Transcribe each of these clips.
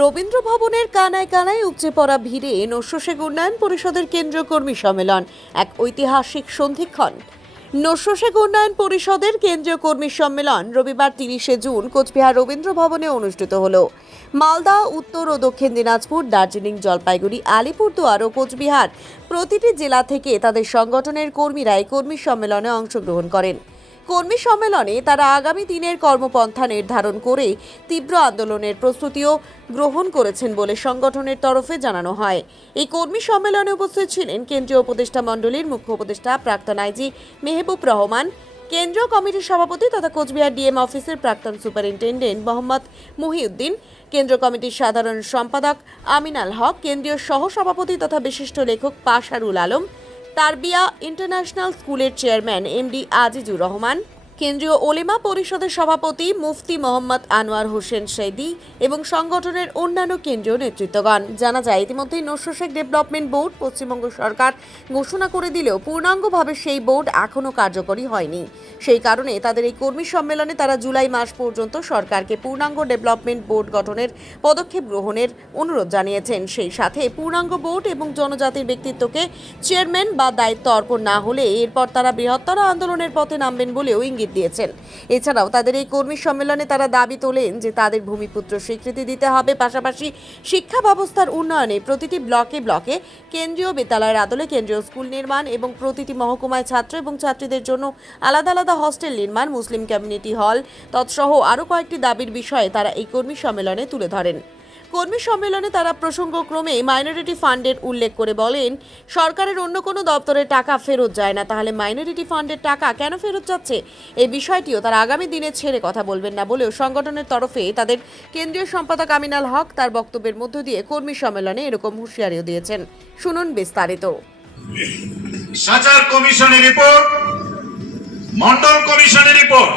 রবীন্দ্র ভবনের কানায় কানায় উপচে পড়া ভিড়ে নস্যশেখ উন্নয়ন পরিষদের কেন্দ্রীয় কর্মী সম্মেলন, এক ঐতিহাসিক সন্ধিক্ষণ। নস্যশেখ উন্নয়ন পরিষদের কেন্দ্রীয় কর্মী সম্মেলন রবিবার তিরিশে জুন কোচবিহার রবীন্দ্র ভবনে অনুষ্ঠিত হল। মালদা, উত্তর ও দক্ষিণ দিনাজপুর, দার্জিলিং, জলপাইগুড়ি, আলিপুরদুয়ার ও কোচবিহার প্রতিটি জেলা থেকে তাদের সংগঠনের কর্মীরা এই কর্মী সম্মেলনে অংশগ্রহণ করেন। কর্মী সম্মেলনে তারা আগামী দিনের কর্মপন্থা নির্ধারণ করে তীব্র আন্দোলনের প্রস্তুতিও গ্রহণ করেছেন বলে সংগঠনের তরফে জানানো হয়। এই কর্মী সম্মেলনে উপস্থিত ছিলেন কেন্দ্রীয় উপদেষ্টা মণ্ডলীর মুখ্য উপদেষ্টা প্রাক্তন আইজি মেহবুব রহমান, কেন্দ্রীয় কমিটির সভাপতি তথা কোচবিহার ডিএম অফিসের প্রাক্তন সুপারিনটেন্ডেন্ট মোহাম্মদ মহিউদ্দিন, কেন্দ্রীয় কমিটির সাধারণ সম্পাদক আমিনাল হক, কেন্দ্রীয় সহসভাপতি তথা বিশিষ্ট লেখক পাশারুল আলম তারবিয়া ইন্টারন্যাশনাল স্কুলের চেয়ারম্যান এমডি আজিজুর রহমান। কেন্দ্রীয় ওলেমা পরিষদের সভাপতি মুফতি মোহাম্মদ আনোয়ার হোসেন সেদি এবং সংগঠনের অন্যান্য কেন্দ্রীয় নেতৃত্বগণ। জানা যায়, ইতিমধ্যে নস্যশেখ ডেভেলপমেন্ট বোর্ড পশ্চিমবঙ্গ সরকার ঘোষণা করে দিলেও পূর্ণাঙ্গভাবে সেই বোর্ড এখনও কার্যকরী হয়নি। সেই কারণে তাদের এই কর্মী সম্মেলনে তারা জুলাই মাস পর্যন্ত সরকারকে পূর্ণাঙ্গ ডেভেলপমেন্ট বোর্ড গঠনের পদক্ষেপ গ্রহণের অনুরোধ জানিয়েছেন। সেই সাথে পূর্ণাঙ্গ বোর্ড এবং জনজাতির ব্যক্তিত্বকে চেয়ারম্যান বা দায়িত্ব অর্পণ না হলে এরপর তারা বৃহত্তর আন্দোলনের পথে নামবেন বলেও ইঙ্গিত দিয়েছেন। এছাড়াও তাদের এই কর্মী সম্মেলনে তারা দাবি তোলেন যে তাদের ভূমিপুত্র স্বীকৃতি দিতে হবে। পাশাপাশি শিক্ষা ব্যবস্থার উন্নয়নে প্রতিটি ব্লকে ব্লকে কেন্দ্রীয় বিদ্যালয়ের আদলে কেন্দ্রীয় স্কুল নির্মাণ এবং প্রতিটি মহকুমায় ছাত্র এবং ছাত্রীদের জন্য আলাদা আলাদা হস্টেল নির্মাণ, মুসলিম কমিউনিটি হল। তৎসহ আরও কয়েকটি দাবির বিষয়ে তারা এই কর্মী সম্মেলনে তুলে ধরেন। কর্মী সম্মেলনে তারা প্রসঙ্গক্রমে মাইনরিটি ফান্ডের উল্লেখ করে বলেন, সরকারের অন্য কোনো দপ্তরের টাকা ফেরত যায় না, তাহলে মাইনরিটি ফান্ডের টাকা কেন ফেরত যাচ্ছে? এই বিষয়টিও তারা আগামী দিনে ছেড়ে কথা বলবেন না বলেও সংগঠনের তরফে তাদের কেন্দ্রীয় সম্পাদক আমিনাল হক তার বক্তব্যের মধ্য দিয়ে কর্মী সম্মেলনে এরকম হুঁশিয়ারিও দিয়েছেন। শুনুন বিস্তারিত। মন্ডল কমিশনের রিপোর্ট,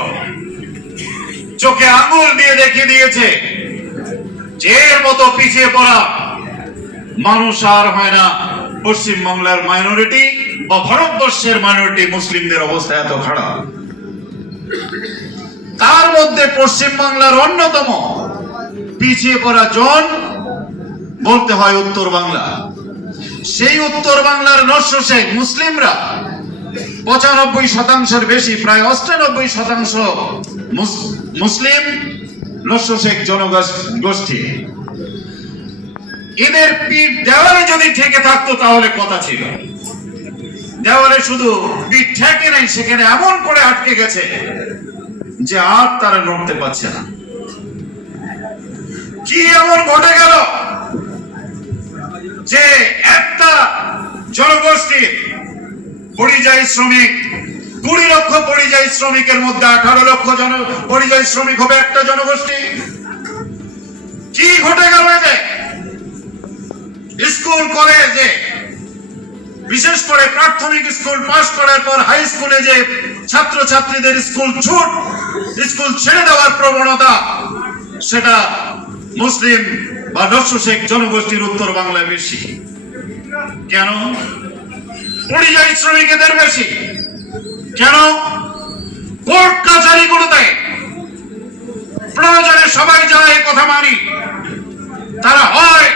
চোখে আঙুল দিয়ে দেখিয়ে দিয়েছে। যে মতো পিছিয়ে পড়া মানুষ আর হয় না। পশ্চিমবাংলার মাইনরিটি বা ভারতবর্ষের মাইনরিটি মুসলিমদের অবস্থা এত খারাপ। তার মধ্যে পশ্চিমবাংলার অন্যতম পিছিয়ে পড়া জন বলতে হয় উত্তর বাংলা। সেই উত্তর বাংলার নস্য শেখ মুসলিমরা পঁচানব্বই শতাংশের বেশি, প্রায় অষ্টানব্বই শতাংশ মুস- মুসলিম নস্য শেখ জনগোষ্ঠী এদের পিঠ দেওয়ালে যদি ঠেকে থাকতো, তাহলে কথা ছিল। দেওয়ালে শুধু পিঠ ঠেকে নাই, সেখানে এমন করে আটকে গেছে যে আর তারা নড়তে পারছে না। কি এমন ঘটে গেল যে একটা জনগোষ্ঠীর পরিযায়ী শ্রমিক কুড়ি লক্ষ পরিযায়ী শ্রমিকের মধ্যে আঠারো লক্ষ জন, পরিযায়ী শ্রমিক হবে একটা জনগোষ্ঠী। কি ঘটে গেল এতে? স্কুল, কলেজে, বিশেষ করে প্রাথমিক স্কুল পাশ করার পর হাই স্কুলে যে ছাত্র ছাত্রীদের স্কুল ছুট, স্কুল ছেড়ে দেওয়ার প্রবণতা, সেটা মুসলিম বা নস্য শেখ জনগোষ্ঠীর উত্তর বাংলায় বেশি। কেন? পরিযায়ী শ্রমিকদের বেশি। কেন কোর্ট কাছারিগুলোতে প্রয়োজনে সবাই যারা এই কথা মানি, তারা হয়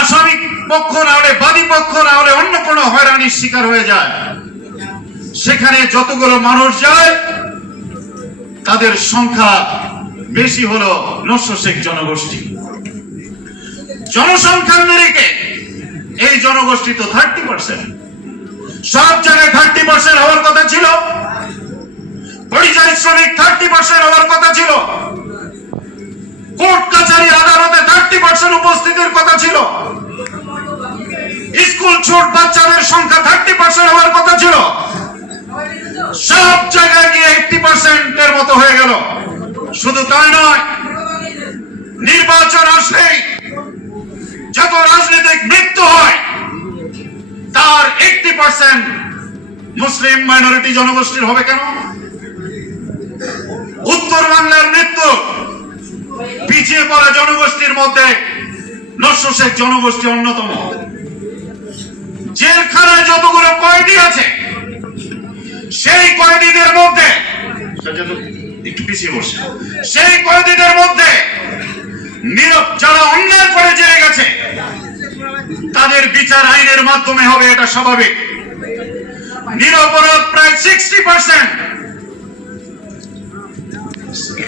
আসামি পক্ষ না হলে বাদী পক্ষ, না হলে অন্য কোনো হয়রানির শিকার হয়ে যায়। সেখানে যতগুলো মানুষ যায়, তাদের সংখ্যা বেশি হলো নস্য শেখ জনগোষ্ঠী। জনসংখ্যার নিরিখে এই জনগোষ্ঠী তো থার্টি পার্সেন্ট সব জায়গায় থার্টি পার্সেন্ট হওয়ার কথা ছিল। পরিযায়ী শ্রমিক থার্টি পার্সেন্ট হওয়ার কথা ছিল। কোর্ট কাছারি আদালতে থার্টি পার্সেন্ট উপস্থিতির কথা ছিল। স্কুল ছোট বাচ্চাদের সংখ্যা থার্টি পার্সেন্ট হওয়ার কথা ছিল। সব জায়গায় গিয়ে এইটটি পার্সেন্টের মতো হয়ে গেল। শুধু তাই নয় মুসলিম মাইনরিটি জনগোষ্ঠীর হবে কেন? উত্তর বাংলার নেতৃত্ব পিছিয়ে পড়া জনগোষ্ঠীর মধ্যে নশো শেখ জনগোষ্ঠী অন্যতম। জেলখানায় যতগুলো কয়েদি আছে সেই কয়েদিদের মধ্যে একটু পিছিয়ে বসে সেই কয়েদিদের মধ্যে নীরব যারা অন্যায় করে জেলে গেছে তাদের বিচার আইনের মাধ্যমে হবে এটা স্বাভাবিক। নিরপরাধ প্রায় সিক্সটি পার্সেন্ট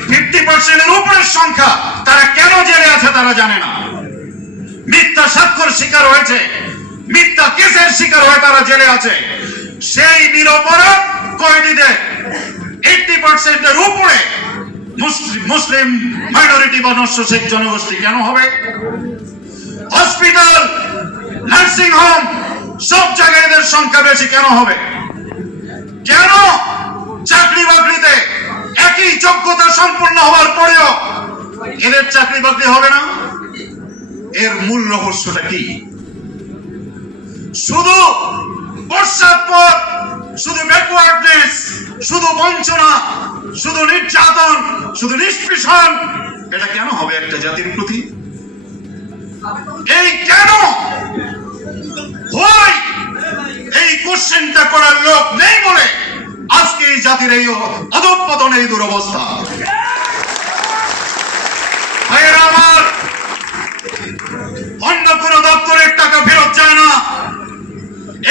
ফিফটি পার্সেন্টের উপরের সংখ্যা তারা কেন জেলে আছে তারা জানে না। মিথ্যা স্বাক্ষর শিকার হয়েছে, মিথ্যা কেসের শিকার হয়ে তারা জেলে আছে। সেই নিরপরাধ কয়েদিদের এইটি পার্সেন্টের উপরে মুসলিম মাইনরিটি বা নস্যশেখ জনগোষ্ঠী কেন হবে? হসপিটাল নার্সিং হোম সব জায়গায় এদের সংখ্যা বেশি কেন হবে? কেন চাকরি বাকরিতে একই যোগ্যতা সম্পূর্ণ হওয়ার পরেও এদের চাকরি বাকরি হবে না। এর মূল রহস্যটা কি? শুধু পশ্চাৎপদ শুধু ব্যাকওয়ার্ডনেস শুধু বঞ্চনা, শুধু নির্যাতন, শুধু নিষ্পেষণ, এটা কেন হবে একটা জাতির প্রতি? এই কেন এই কোশ্চেনটা করার লোক নেই বলে জাতির এই অধপতন এই দুরবস্থা। আমার, অন্য কোন দপ্তরের টাকা ফেরত যায় না।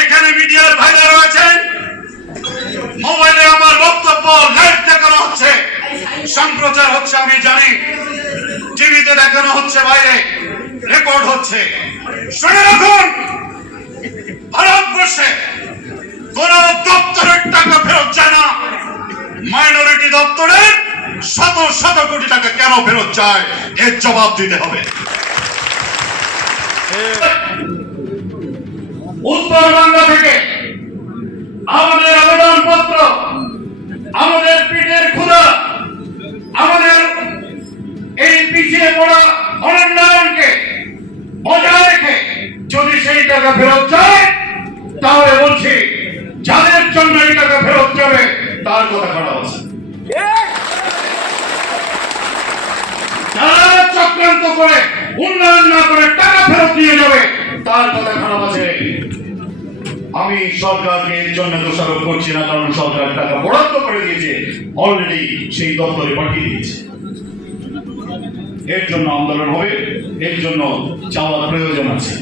এখানে মিডিয়ার ভাইরা দপ্তরের শত শত কোটি টাকা কেন ফেরত যায় এর জবাব দিতে হবে। উত্তরবঙ্গ থেকে আমাদের আবেদন পত্র আমাদের পিঠের ক্ষুদা আমাদের এই পিছিয়ে পড়া অনুন্নয়নকে বজায় রেখে যদি সেই টাকা ফেরত যায় তাহলে বলছি, যাদের জন্য এই টাকা ফেরত যাবে, তার কথা খারাপ আছে। যারা চক্রান্ত করে, উন্নয়ন না করে টাকা ফেরত যাবে, তার কথা খারাপ আছে আমি সরকারকে এর জন্য দোষারোপ করছি না, কারণ সরকার টাকা বরাদ্দ করে দিয়েছে অলরেডি সেই দপ্তরে পাঠিয়ে দিয়েছে। এর জন্য আন্দোলন হবে, এর জন্য চাওয়ার প্রয়োজন আছে।